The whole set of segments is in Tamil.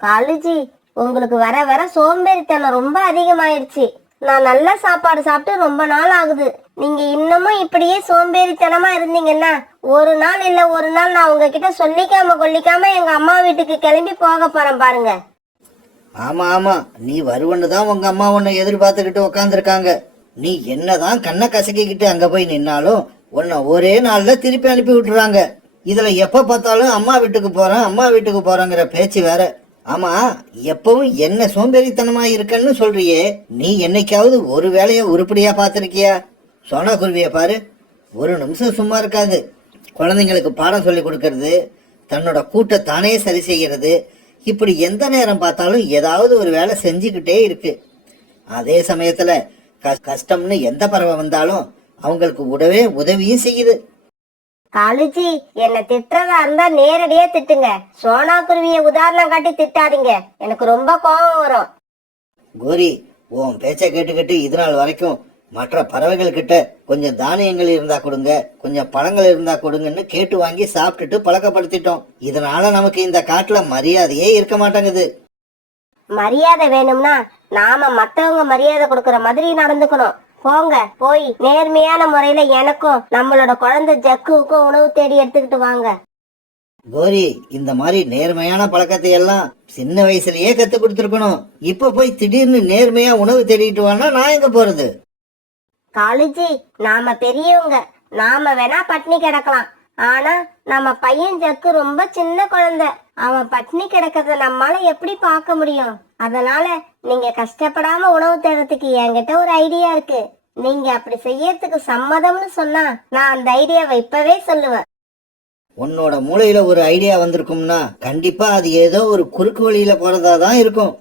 காலுஜி, உங்களுக்கு வர வர சோம்பேறித்தனம் ரொம்ப அதிகமாயிடுச்சு. நான் நல்ல சாப்பாடு சாப்பிட்டு ரொம்ப நாள் ஆகுது. நீங்க இன்னமும் இப்படியே சோம்பேறித்தனமா இருந்தீங்கன்னா ஒரு நாள் இல்ல ஒரு நாள் நான் உங்ககிட்ட சொல்லிக்காம கொல்லிக்காம எங்க அம்மா வீட்டுக்கு கிளம்பி போக போறேன் பாருங்க. ஆமா ஆமா, நீ வருவன்னு தான் உங்க அம்மா உன்னை எதிர்பார்த்துக்கிட்டு உக்காந்துருக்காங்க. நீ என்னதான் கண்ணை கசக்கிக்கிட்டு அங்க போய் நின்னாலும் உன்னை ஒரே நாள்ல திருப்பி அனுப்பி விட்டுறாங்க. இதுல எப்ப பார்த்தாலும் அம்மா வீட்டுக்கு போறேன் அம்மா வீட்டுக்கு போறேங்கிற பேச்சு வேற. ஆமா, எப்பவும் என்ன சோம்பேறித்தனமா இருக்கன்னு சொல்றியே, நீ என்னைக்காவது ஒரு வேலைய உருப்படியா பாத்திருக்கியா? சோனா குருவிய பாரு, ஒரு நிமிஷம் சும்மா இருக்காது. குழந்தைங்களுக்கு பாடம் சொல்லி கொடுக்கறது, தன்னோட கூட்டை தானே சரி செய்யறது, இப்படி எந்த நேரம் பார்த்தாலும் ஏதாவது ஒரு வேலை செஞ்சுக்கிட்டே இருக்கு. அதே சமயத்துல கஷ்டம்னு எந்த பறவை வந்தாலும் அவங்களுக்கு உதவியும் செய்யுது. காலுஜி, என்ன திட்டுறதா இருந்தா நேரடியா திட்டுங்க. சோனா குருவிய உதாரணம் காட்டி திட்டாதீங்க, எனக்கு ரொம்ப கோபம் வரும். கோரி, உன் பேச்ச கேட்டுக்கிட்டு இது நாள் வரைக்கும் மற்ற பறவைகள் கிட்ட கொஞ்சம் தானியங்கள் இருந்தா கொடுங்க, கொஞ்சம் பழங்கள் இருந்தா கொடுங்கன்னு கேட்டு வாங்கி சாப்பிட்டுட்டு பழக்கப்படுத்திட்டோம். இதனால நமக்கு இந்த காட்டுல மரியாதையே இருக்க மாட்டேங்குது. மரியாதை வேணும்னா நாம மத்தவங்க மரியாதை கொடுக்கற மாதிரி நடந்துக்கணும். போங்க, போய் நேர்மையான முறையில எனக்கும் நம்மளோட குழந்தை ஜக்குவுக்கும் உணவு தேடி எடுத்துக்கிட்டு வாங்க. கோரி, இந்த மாதிரி நேர்மையான பழக்கத்தை எல்லாம் சின்ன வயசுலயே கத்து கொடுத்துருக்கணும். இப்ப போய் திடீர்னு நேர்மையா உணவு தேடிட்டு வானா நான் எங்க போறது? காலுஜி, நாம பெரியவங்க, நாம வேணா பட்னி கிடக்கலாம். ஆனா நம்ம பையன் ஜக்கு ரொம்ப சின்ன குழந்தை, அவன் பட்னி கிடக்கிறத நம்மால எப்படி பார்க்க முடியும்? அதனால நீங்க கஷ்டப்படாம உணவு தேடுறதுக்கு என்கிட்ட ஒரு ஐடியா இருக்கு. நீங்க அப்படி செய்யறதுக்கு சம்மதம்னு சொன்னா நான் அந்த ஐடியாவை இப்பவே சொல்லுவேன். உன்னோட மூளையில ஒரு ஐடியா வந்திருக்கும்னா கண்டிப்பா அது ஏதோ ஒரு குறுக்கு வழியில போறதாதான் இருக்கும்.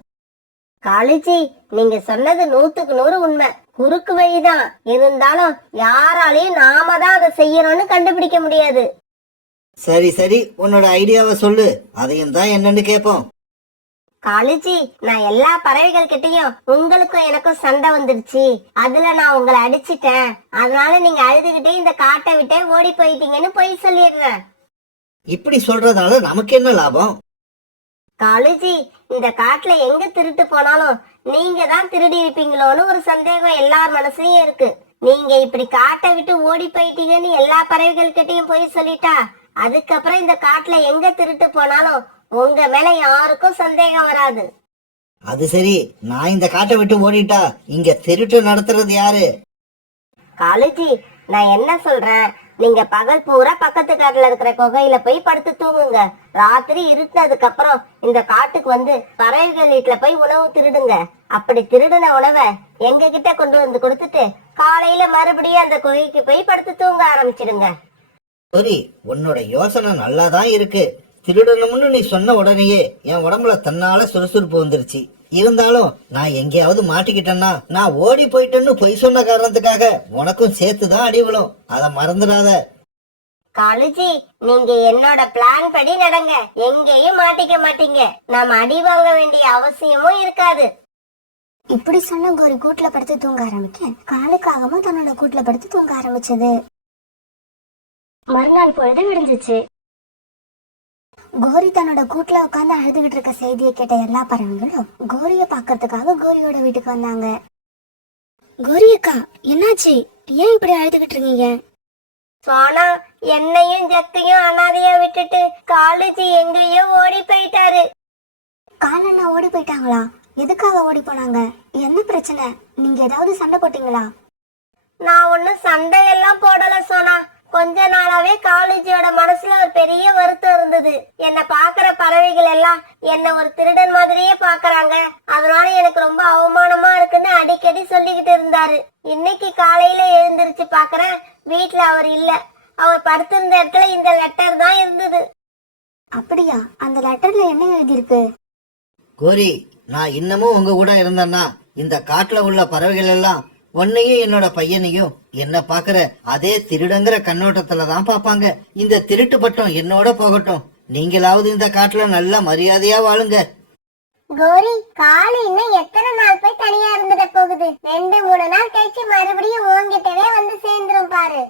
காலுஜி, நீங்க சொன்னது 100க்கு 100 உண்மை. குறுக்கு வழிதான் இருந்தாலும் யாராலையும் நாம தான் அதை செய்யறோம்னு கண்டுபிடிக்க முடியாது. சரி சரி, உன்னோட ஐடியாவை சொல்லு, அதையும் தான் என்னன்னு கேட்போம். காலுஜி, நான் எல்லா பறவைகள் கிட்டையும் உங்களுக்கும் எனக்கும் சண்டை வந்துருச்சு, அதுல நான் உங்களை அடிச்சிட்டேன், அதனால நீங்க அழுதுகிட்டே இந்த காட்டை விட்டே ஓடி போயிட்டீங்கன்னு போய் சொல்லிடுறேன். இப்படி சொல்றதால நமக்கு என்ன லாபம்? காலுஜி, இந்த காட்டுல எங்க திருட்டு போனாலும் நீங்க தான் திருடி இருப்பீங்களோன்னு ஒரு சந்தேகம் எல்லார் மனசுலயும் இருக்கு. நீங்க இப்படி காட்டை விட்டு ஓடி போயிட்டீங்கன்னு எல்லா பறவைகள் கிட்டையும் போய் சொல்லிட்டா அதுக்கப்புறம் இந்த காட்டுல எங்க திருட்டு போனாலும் உங்க மேல யாருக்கும் சந்தேகம் வராது. அது சரி, நான் இந்த காட்டை விட்டு ஓடிட்டா இங்க திருட்டு நடத்துறது யாரு? காலுஜி, நான் என்ன சொல்றேன், நீங்க பகல் பூரா பக்கத்து காட்டுல இருக்கிற குகையில போய் படுத்து தூங்குங்க. ராத்திரி இருட்டதுக்கு அப்புறம் இந்த காட்டுக்கு வந்து பறவைகள் வீட்டுல போய் உணவு திருடுங்க. அப்படி திருடின உணவை எங்க கிட்ட கொண்டு வந்து கொடுத்துட்டு காலையில மறுபடியும் அந்த குகைக்கு போய் படுத்து தூங்க ஆரம்பிச்சிடுங்க. சரி, உன்னோட யோசனை நல்லாதான் இருக்கு. திருடணும்னு நீ சொன்ன உடனேயே என் உடம்புல தன்னால சுறுசுறுப்பு வந்துருச்சு. இருந்தாலும் நான் எங்கேயாவது மாட்டிக்கிட்டேன்னா நான் ஓடி போயிட்டேன்னு பொய் சொன்ன காரணத்துக்காக உனக்கும் சேர்த்துதான் அடி விழும், அதை மறந்துடாத. காலுஜி, நீங்க என்னோட பிளான் படி நடங்க, எங்கேயும் மாட்டிக்க மாட்டீங்க, நாம அடி வாங்க வேண்டிய அவசியமும் இருக்காது. இப்படி சொன்ன கோரி கூட்டுல படுத்து தூங்க ஆரம்பிக்க காலுக்காகவும் தன்னோட கூட்டுல படுத்து தூங்க ஆரம்பிச்சது. மறுநாள் பொழுது விடிஞ்சிச்சு. கோரி தன்னோட கூட்டுல உட்காந்து அழுதுகிட்டு இருக்க செய்தியை கேட்ட எல்லா பறவைகளும் கோரிய பாக்கிறதுக்காக கோரியோட வீட்டுக்கு வந்தாங்க. கோரி அக்கா, என்னாச்சு? ஏன் இப்படி அழுதுகிட்டு இருக்கீங்க? சோனா, என்னையும் ஜக்கையும் அனாதையா விட்டுட்டு காலுஜி எங்கேயோ ஓடி போயிட்டாரு. காலண்ணா ஓடி போயிட்டாங்களா? எதுக்காக ஓடி போனாங்க? என்ன பிரச்சனை? நீங்க ஏதாவது சண்டை போட்டீங்களா? நான் ஒன்னும் சண்டையெல்லாம் போடல சோனா. கொஞ்ச நாளாவே காலேஜோட மனசுல ஒரு பெரிய வருத்தம் இருந்தது. என்ன பாக்குற பறவைகள் எல்லாம் என்ன ஒரு திருடன் மாதிரியே பாக்குறாங்க, அதனால எனக்கு ரொம்ப அவமானமா இருக்குன்னு அடிக்கடி சொல்லிக்கிட்டு இருந்தாரு. இன்னைக்கு காலையில எழுந்திருச்சு பாக்குறேன், வீட்டுல அவர் இல்ல. அவர் படுத்திருந்த இடத்துல இந்த லெட்டர் தான் இருந்தது. அப்படியா? அந்த லெட்டர்ல என்ன எழுதியிருக்கு? கோரி, நான் இன்னமும் உங்க கூட இருந்தேன்னா இந்த காட்டுல உள்ள பறவைகள் எல்லாம் உன்னையும் என்னோட பையனையும் என்ன பாக்குற அதே திருடங்கிற கண்ணோட்டத்துலதான் பாப்பாங்க. இந்த திருட்டு பட்டம் என்னோட போகட்டும், நீங்களாவது இந்த காட்டுல நல்ல மரியாதையா வாழுங்க. கோரி, காலு இன்னும் எத்தனை நாள் போய் தனியா இருந்துட போகுது? 2-3 நாள் கழிச்சு மறுபடியும் உன்கிட்டவே வந்து சேர்ந்துரும் பாரு.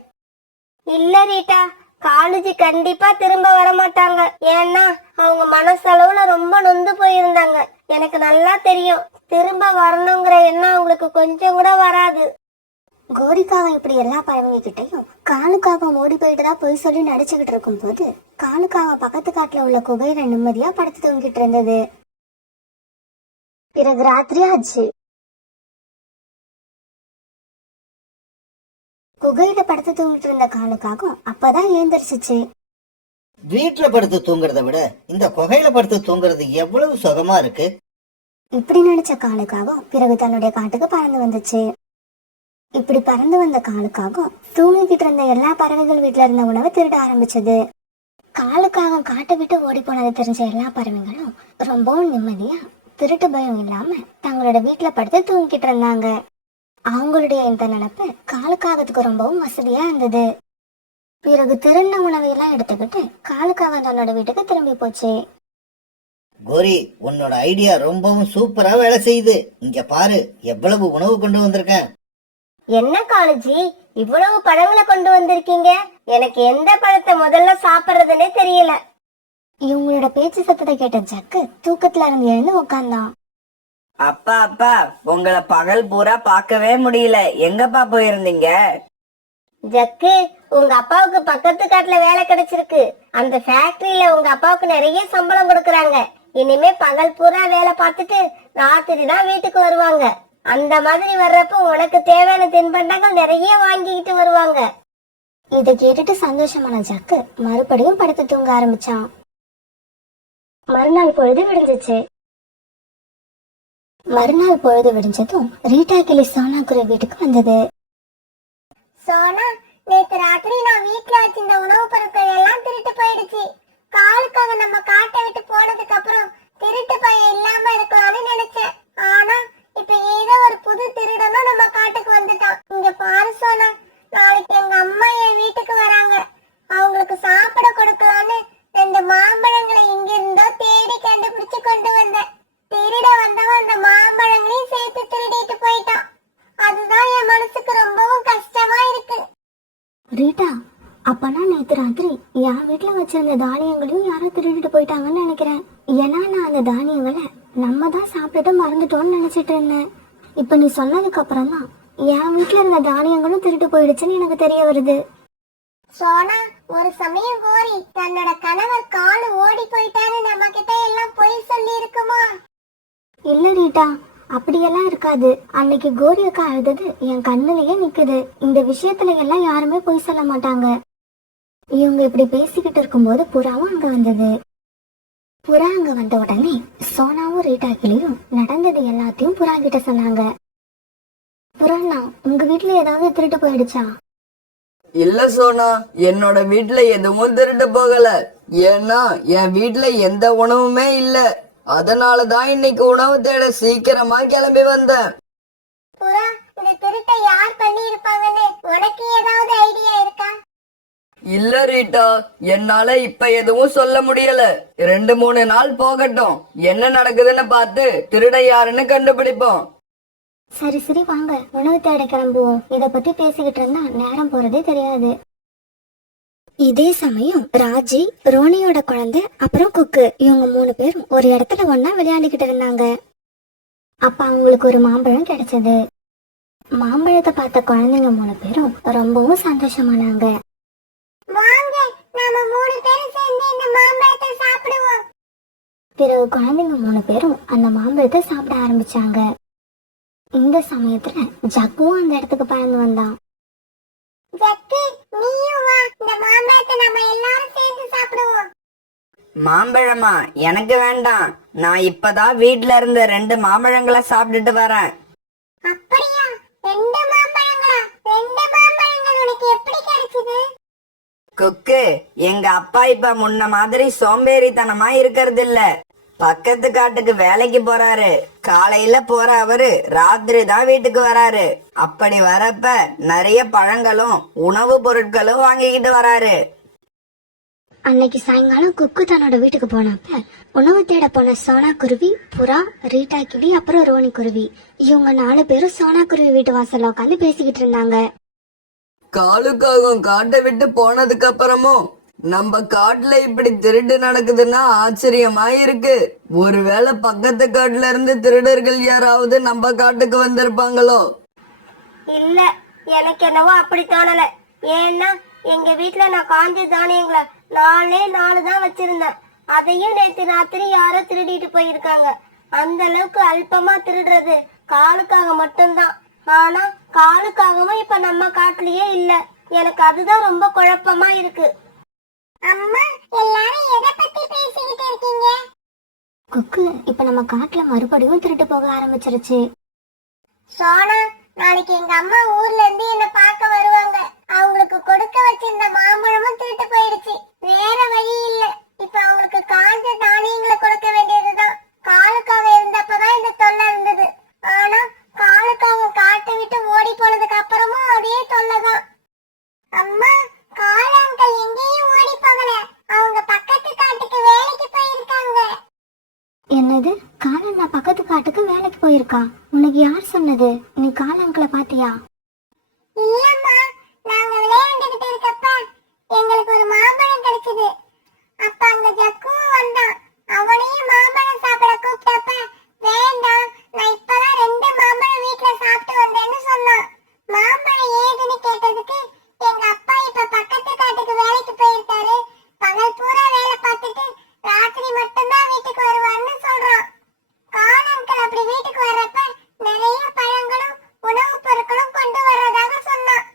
இல்ல ரீட்டா, காலேஜ் கண்டிப்பா திரும்ப வர மாட்டாங்க. ஏன்னா அவங்க மனசளவுல ரொம்ப நொந்து போயிருந்தாங்க. எனக்கு நல்லா தெரியும், திரும்ப வரணுங்கிற எண்ணம் அவங்களுக்கு கொஞ்சம் கூட வராது. கோரிக்காக இப்படி எல்லா பறவைங்க கிட்டையும் காலுக்காக ஓடி போயிட்டுதா பொய் சொல்லி நடிச்சுக்கிட்டு இருக்கும் போது காலுக்காக பக்கத்து காட்டுல உள்ள குகையில நிம்மதியா படுத்து தூங்கிட்டு இருந்தது. பிறகு ராத்திரி ஆச்சு. குகையில படுத்து தூங்கிட்டு இருந்த காலுக்காக அப்பதான் ஏந்திரிச்சிச்சு. வீட்டுல படுத்து தூங்குறத விட இந்த குகையில படுத்து தூங்குறது எவ்வளவு சுகமா இருக்கு. இப்படி நினைச்ச காலுக்காக பிறகு தன்னுடைய காட்டுக்கு பறந்து வந்துச்சு. இப்படி பறந்து வந்த காலுக்காக தூங்கிக்கிட்டு இருந்த எல்லா பறவைகள் வீட்டுல இருந்த உணவை திருட ஆரம்பிச்சது. காலுக்காக காட்டை விட்டு ஓடி போனது தெரிஞ்ச எல்லா பறவைகளும் ரொம்பவும் நிம்மதியா திருட்டு பயம் இல்லாம தங்களோட வீட்டுல படுத்து தூங்கிக்கிட்டு இருந்தாங்க. அவங்களுடைய இந்த நினைப்பு காலுக்காகத்துக்கு ரொம்பவும் வசதியா இருந்தது. பிறகு திருண்ண உணவையெல்லாம் எடுத்துக்கிட்டு காலுக்காக தன்னோட வீட்டுக்கு திரும்பி போச்சு. கோரி, உன்னோட ஐடியா ரொம்பவும் சூப்பரா வேலை செய்யுது. இங்க பாரு, எவ்வளவு உணவு கொண்டு வந்திருக்கேன். என்ன காலேஜி, இவ்வளவு பழங்களை கொண்டு வந்திருக்கீங்க? எனக்கு எந்த பழத்தை முதல்ல சாப்பிடுறதுன்னே தெரியல. இவங்களோட பேச்சு சத்தத்தை கேட்ட ஜக்கு தூக்கத்துல இருந்து எழுந்து உட்கார்ந்தான். அப்பா அப்பா, உங்களை பகல் பூரா பார்க்கவே முடியல. எங்கப்பா போயிருந்தீங்க? ஜக்கு, உங்க அப்பாவுக்கு பக்கத்து காட்டுல வேலை கிடைச்சிருக்கு. அந்த ஃபேக்டரியில உங்க அப்பாவுக்கு நிறைய சம்பளம் கொடுக்கறாங்க. இனிமே பகல் பூரா வேலை பார்த்துட்டு ராத்திரி தான் வீட்டுக்கு வருவாங்க. அந்த மாதிரி வர்றப்ப உனக்கு தேவையான தின்பண்டங்கள் நிறைய வாங்கிக்கிட்டு வருவாங்க. இதை கேட்டுட்டு சந்தோஷமான ஜக்கு மறுபடியும் படுத்து தூங்க ஆரம்பிச்சான். மறுநாள் பொழுது விடிஞ்சதும் ரீட்டா கிளி சோனா குருவி வீட்டுக்கு வந்தது. சோனா, நேத்து ராத்திரி நான் வீட்டுல வச்சிருந்த உணவு பொருட்கள் எல்லாம் திருட்டு போயிடுச்சு. காலுக்காக நம்ம காட்டை விட்டு போனதுக்கு அப்புறம் திருட்டு பையன் இல்லாம இருக்கலாம்னு நினைச்சேன். ஆனா இப்ப ஏதோ ஒரு புது திருடனும் நம்ம காட்டுக்கு வந்துட்டான். இங்க பாரு சோனா, நாளைக்கு எங்க அம்மா என் வீட்டுக்கு வராங்க. அவங்களுக்கு சாப்பிட கொடுக்கலான்னு 2 மாம்பழங்களை இங்க இருந்தோ தேடி கண்டுபிடிச்சு கொண்டு வந்தேன். திருட வந்தவன் அந்த மாம்பழங்களையும் சேர்த்து திருடிட்டு போயிட்டான். அதுதான் என் மனசுக்கு ரொம்பவும் கஷ்டமா இருக்கு. ரீட்டா, அப்பனா நேத்து ராத்திரி என் வீட்டுல வச்சிருந்த தானியங்களையும் யாரோ திருடிட்டு போயிட்டாங்கன்னு நினைக்கிறேன். ஏன்னா நான் அந்த தானியங்களை நம்ம தான் சாப்பிட்டுட்டு மறந்துட்டோம்னு நினைச்சிட்டு இருந்தேன். இப்ப நீ சொன்னதுக்கு அப்புறம் தான் என் வீட்டுல இருந்த தானியங்களும் திருட்டு போயிடுச்சுன்னு எனக்கு தெரிய வருது. சோனா, ஒரு சமயம் கோரி தன்னோட கணவர் காலு ஓடி போயிட்டாரு நம்ம கிட்ட எல்லாம் பொய் சொல்லி இருக்குமா? இல்ல ரீட்டா, அப்படியெல்லாம் இருக்காது. அன்னைக்கு கோரி அக்கா அழுதது என் கண்ணுலயே நிக்குது. இந்த விஷயத்துல எல்லாம் யாருமே பொய் சொல்ல மாட்டாங்க. இவங்க இப்படி பேசிக்கிட்டு இருக்கும்போது புறாவும் அங்க வந்தது. புறா அங்க வந்த உடனே சோனாவும் ரீட்டா கிளியும் நடந்தது எல்லாத்தையும் புறா கிட்ட சொன்னாங்க. புறாண்ணா, உங்க வீட்டுல ஏதாவது திருட்டு போயிடுச்சா? இல்ல சோனா, என்னோட வீட்டுல எதுவும் திருட்டு போகல. ஏன்னா என் வீட்டுல எந்த உணவுமே இல்ல. அதனாலதான் இன்னைக்கு உணவு தேட சீக்கிரமா கிளம்பி வந்தேன். புறா, இந்த திருட்டை யார் பண்ணி இருப்பாங்கன்னு உனக்கு ஏதாவது ஐடியா இருக்கா? இல்ல ரீட்டா, என்னால இப்ப எதுவும் சொல்ல முடியல. 2-3 நாள் போகட்டும், என்ன நடக்குதுன்னு பார்த்து திருட யாருன்னு கண்டுபிடிப்போம். சரி சரி, வாங்க உணவு தேட கிளம்புவோம். இத பத்தி பேசிக்கிட்டு இருந்தா நேரம் போறதே தெரியாது. இதே சமயம் ராஜி, ரோனியோட குழந்தை, அப்புறம் குக்கு, இவங்க 3 பேரும் ஒரு இடத்துல ஒன்னா விளையாடிக்கிட்டு இருந்தாங்க. அப்ப அவங்களுக்கு ஒரு மாம்பழம் கிடைச்சது. மாம்பழத்தை பார்த்த குழந்தைங்க 3 பேரும் ரொம்பவும் சந்தோஷமானாங்க. வாங்க, நாம 3 பேரும் சேர்ந்து இந்த மாம்பழத்தை சாப்பிடுவோம். பிறகு குழந்தைங்க 3 பேரும் அந்த மாம்பழத்தை சாப்பிட ஆரம்பிச்சாங்க. இந்த சமயத்துல ஜக்குவும் அந்த இடத்துக்கு பறந்து வந்தான். ஜக்கு, நீயும் வா, இந்த மாம்பழத்தை நாம எல்லாரும் சேர்ந்து சாப்பிடுவோம். மாம்பழமா? எனக்கு வேண்டாம். நான் இப்பதான் வீட்ல இருந்த 2 மாம்பழங்களை சாப்பிட்டுட்டு வரேன். அப்படியா? 2 மாம்பழங்களா? 2 மாம்பழங்கள் உனக்கு எப்படி கிடைச்சது? குக்கு, எங்க அப்பா இப்ப முன்ன மாதிரி சோம்பேறித்தனமா இருக்கிறது இல்ல. பக்கத்து காட்டுக்கு வேலைக்கு போறாரு. காலையில போற அவரு ராத்திரி தான் வீட்டுக்கு வராரு. அப்படி வரப்ப நிறைய பழங்களும் உணவு பொருட்களும் வாங்கிக்கிட்டு வராரு. அன்னைக்கு சாயங்காலம் குக்கு தன்னோட வீட்டுக்கு போனப்ப உணவு தேட போன சோனா குருவி, புறா, ரீட்டா கிளி, அப்புறம் ரோனி குருவி, இவங்க 4 பேரும் சோனா குருவி வீட்டு வாசல்ல உட்காந்து பேசிக்கிட்டு இருந்தாங்க. காலுக்காக காட்டை விட்டு போனதுக்கு அப்புறமும் நம்ம காட்டுல இப்படி திருட்டு நடக்குதுன்னா ஆச்சரியமா இருக்கு. ஒருவேளை பக்கத்து காட்டுல இருந்து திருடர்கள் யாராவது நம்ம காட்டுக்கு வந்திருப்பாங்களோ? இல்ல, எனக்கு என்னவோ அப்படி தோணல. ஏன்னா எங்க வீட்ல நான் காஞ்ச தானியங்களை 4 தான் வச்சிருந்தேன். அதையும் நேத்து ராத்திரி யாரோ திருடிட்டு போயிருக்காங்க. அந்த அளவுக்கு அல்பமா திருடுறது காலுக்காக மட்டும்தான். ஆனா காலுக்காகவும் இப்ப நம்ம காட்டுலயே இல்ல. எனக்கு அதுதான் ரொம்ப குழப்பமா இருக்கு. அம்மா, எல்லாரும் எதை பத்தி பேசிக்கிட்டு இருக்கீங்க? குக்கு, இப்ப நம்ம காட்டுல மறுபடியும் திருட்டு போக ஆரம்பிச்சிருச்சு. சோனா, நாளைக்கு எங்க அம்மா ஊர்ல இருந்து என்ன பார்க்க வருவாங்க. அவங்களுக்கு கொடுக்க வச்சிருந்த மாம்பழமும் திருட்டு போயிடுச்சு. வேற வழி இல்ல, இப்ப அவங்களுக்கு காஞ்ச தானியங்களை கொடுக்க வேண்டியதுதான். காலுக்காக இருந்தப்பதான் இந்த தொல்லை இருந்தது. ஆனா காலுக்காக காட்டை விட்டு ஓடி போனதுக்கு அப்புறமும் அதே தொல்லைதான். அம்மா, காளு அங்கிள் எங்கேயும் ஓடி போகல. அவங்க பக்கத்து காட்டுக்கு வேலைக்கு போயிருக்காங்க. என்னது, காலன் நான் பக்கத்து காட்டுக்கு வேலைக்கு போயிருக்கா? உனக்கு யார் சொன்னது? நீ காலங்களை பாத்தியா? இல்லம்மா, நாங்க விளையாண்டுகிட்டு இருக்கப்ப எங்களுக்கு ஒரு மாம்பழம் கிடைச்சது. அப்ப அங்க ஜக்குவும் வந்தான். அவனையும் மாம்பழம் சாப்பிட கூப்பிட்டப்ப வேண்டாம், நான் இப்பதான் 2 மாம்பழம் வீட்டுல சாப்பிட்டு வந்தேன்னு சொன்னான். மாம்பழம் ஏதுன்னு கேட்டதுக்கு எங்க அப்பா இப்ப பக்கத்து காட்டுக்கு வேலைக்கு போயிருக்காரு. பகல் பூரா வேலை பார்த்துட்டு ராத்திரி மட்டும்தான் வீட்டுக்கு வருவார்னு சொல்றான். காலங்கள் அப்படி வீட்டுக்கு வர்றப்ப நிறைய பழங்களும் உணவுப் பொருட்களும் கொண்டு வர்றதாக சொன்னான்.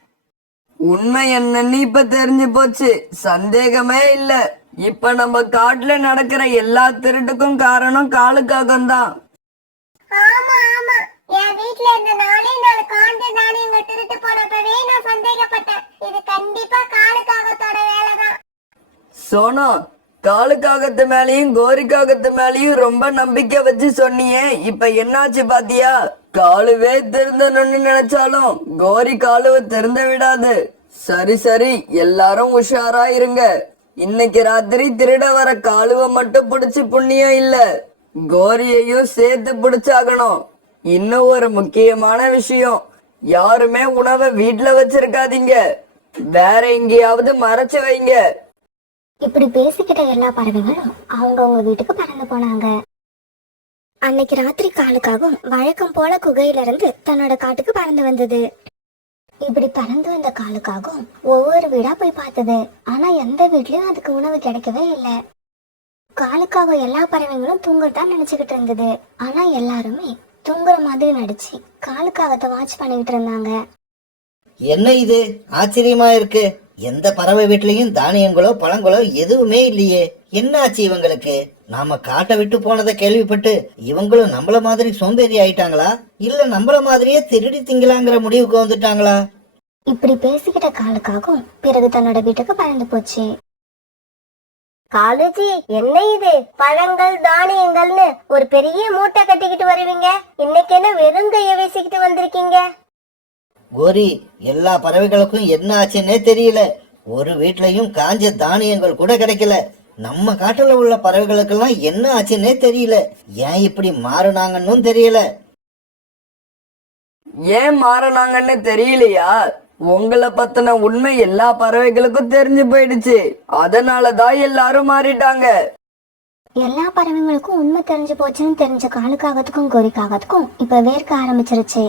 உண்மை என்னன்னு இப்ப தெரிஞ்சு போச்சு, சந்தேகமே இல்ல. இப்ப நம்ம காட்டுல நடக்கிற எல்லா திருட்டுக்கும் காரணம் காலுக்காகத்தான். ஆமா ஆமா, என் வீட்ல இருந்த 4 காஞ்ச தானியங்கள் திருட்டு போனப்பவே நான் சந்தேகப்பட்டேன். இது கண்டிப்பா காலுக்காகத்தோட வேலைதான். சோனா, காலுக்காகத்து மேலயும் கோரிக்காகத்து மேலயும் ரொம்ப நம்பிக்கை வச்சு சொன்னியே, இப்ப என்னாச்சு பாத்தியா? காலுவே திருந்தணும்னு நினைச்சாலும் கோரி காலுவை திருந்த விடாது. சரி சரி, எல்லாரும் உஷாரா இருங்க. இன்னைக்கு ராத்திரி திருட வர காலுவை மட்டும் பிடிச்சு புண்ணியம் இல்ல, கோரியையும் சேர்த்து பிடிச்சாகணும். இன்னும் ஒரு முக்கியமான விஷயம், யாருமே உணவை வீட்டுல வச்சிருக்காதீங்க, வேற எங்கேயாவது மறைச்சு வைங்க. இப்படி பேசிக்கிட்ட எல்லா பறவைகளும் அவங்கவுங்க வீட்டுக்கு பறந்து போனாங்க. அன்னைக்கு ராத்திரி காலுக்காகவும் வழக்கம் போல குகையில இருந்து தன்னோட காட்டுக்கு பறந்து வந்தது. இப்படி பறந்து வந்த காலுக்காகவும் ஒவ்வொரு வீடா போய் பார்த்தது. ஆனா எந்த வீட்லயும் அதுக்கு உணவு கிடைக்கவே இல்லை. காலுக்காக எல்லா பறவைகளும் தூங்கத்தான் நினைச்சுக்கிட்டு இருந்தது. ஆனா எல்லாருமே தூங்குற மாதிரி நடிச்சு காலுக்காகத்தை வாட்ச் பண்ணிக்கிட்டு இருந்தாங்க. என்ன இது ஆச்சரியமா இருக்கு, எந்த பறவை வீட்லயும் தானியங்களோ பழங்களோ எதுவுமே இல்லையே. என்ன ஆச்சு இவங்களுக்கு? நாம காட்டை விட்டு போனதை கேள்விப்பட்டு இவங்களும் நம்மள மாதிரி சோம்பேறி ஆயிட்டாங்களா, இல்ல நம்மள மாதிரியே திருடி திங்கலாங்கிற முடிவுக்கு வந்துட்டாங்களா? இப்படி பேசிக்கிட்ட காலுக்காகவும் பிறகு தன்னோட வீட்டுக்கு பறந்து போச்சு. காலுஜி, என்ன இது? பழங்கள் தானியங்கள்னு ஒரு பெரிய மூட்டை கட்டிக்கிட்டு வருவீங்க, இன்னைக்கு என்ன வெறும் கைய வீசிக்கிட்டு வந்திருக்கீங்க? கோரி, எல்லா பறவைகளுக்கும் என்ன ஆச்சுன்னே தெரியல. ஒரு வீட்லயும் காஞ்ச தானியங்கள் கூட கிடைக்கல. நம்ம காட்டுல உள்ள பறவைகளுக்கெல்லாம் என்ன ஆச்சுன்னே தெரியல. ஏன் இப்படி மாறினாங்கன்னு தெரியல. ஏன் மாறினாங்கன்னு தெரியலையா? உங்களை பத்தின உண்மை எல்லா பறவைகளுக்கும் தெரிஞ்சு போயிடுச்சு, அதனாலதான் எல்லாரும் மாறிட்டாங்க. எல்லா பறவைங்களுக்கும் உண்மை தெரிஞ்சு போச்சுன்னு தெரிஞ்ச காலுக்காகத்துக்கும் கோரிக்காகத்துக்கும் இப்ப வேர்க்க ஆரம்பிச்சிருச்சு.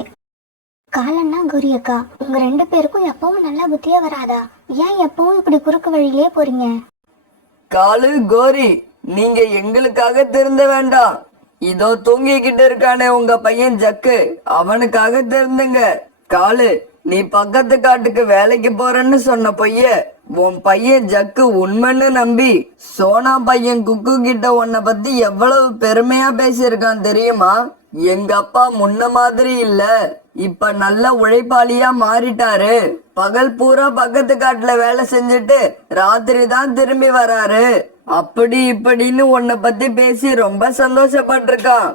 காலன்னா கோரியக்கா, உங்க 2 பேருக்கும் எப்பவும் நல்ல புத்தியே வராதா? ஏன் எப்பவும் இப்படி குறுக்கு வழியிலே போறீங்க? காலு, கோரி, நீங்க எங்களுக்காக திருந்த வேண்டாம். இதோ தூங்கிக்கிட்டு இருக்கானே உங்க பையன் ஜக்கு, அவனுக்காக திருந்துங்க. காலு, நீ பக்கத்து காட்டுக்கு வேலைக்கு போறன்னு சொன்ன உன் பையன் ஜக்கு உண்மைன்னு நம்பி சோனா பையன் குக்கு கிட்ட உன்னை பத்தி எவ்வளவு பெருமையா பேசியிருக்கான் தெரியுமா? எங்க அப்பா முன்ன மாதிரி இல்ல, இப்ப நல்ல உழைப்பாளியா மாறிட்டாரு. பகல் பூரா பக்கத்து காட்டுல வேலை செஞ்சுட்டு ராத்திரி தான் திரும்பி வராரு. அப்படி இப்படின்னு உன்னை பத்தி பேசி ரொம்ப சந்தோஷப்பட்டிருக்கான்.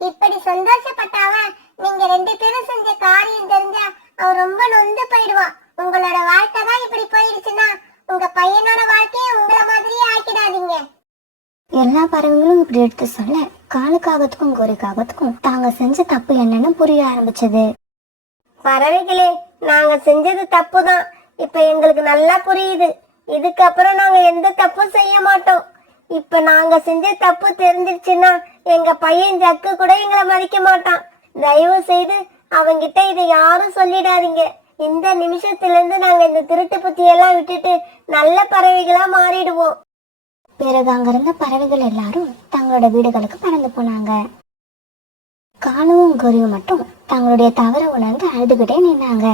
இப்படி சந்தோஷப்பட்டாவன் நீங்க 2 பேரும் செஞ்ச காரியம் தெரிஞ்சா அவன் ரொம்ப நொந்து போயிடுவான். உங்களோட வாழ்க்கை தான் இப்படி போயிடுச்சுன்னா உங்க பையனோட வாழ்க்கையை உங்களை மாதிரியே ஆக்கிடாதீங்க. எல்லா பறவைகளும் இப்படி எடுத்து சொல்ல காலுக்காகத்துக்கும் கோரிக்காகத்துக்கும் தாங்க செஞ்ச தப்பு என்னன்னு புரிய ஆரம்பிச்சது. பறவைகளே, நாங்க செஞ்சது தப்புதான், இப்ப எங்களுக்கு நல்லா புரியுது. இதுக்கப்புறம் நாங்க எந்த தப்பும் செய்ய மாட்டோம். இப்ப நாங்க செஞ்ச தப்பு தெரிஞ்சிருச்சுன்னா எங்க பையன் ஜக்கு கூட எங்களை மதிக்க மாட்டான். தயவு செய்து அவங்கிட்ட இதை யாரும் சொல்லிடாதீங்க. இந்த நிமிஷத்துல இருந்து நாங்க இந்த திருட்டு புத்தியெல்லாம் விட்டுட்டு நல்ல பறவைகளா மாறிடுவோம். பிறகு அங்கிருந்த பறவைகள் எல்லாரும் தங்களோட வீடுகளுக்கு பறந்து போனாங்க. காலுவும் குருவியும் மட்டும் தங்களுடைய தவற உணர்ந்து அழுதுகிட்டே நின்னாங்க.